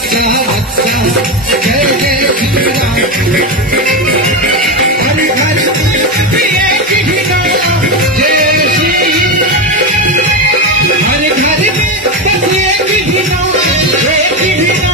वत्सा वत्सा जय जय श्री राम। हरि हरि एक ही नाम जय श्री। हर घर में बस एक ही नाम, एक ही नाम।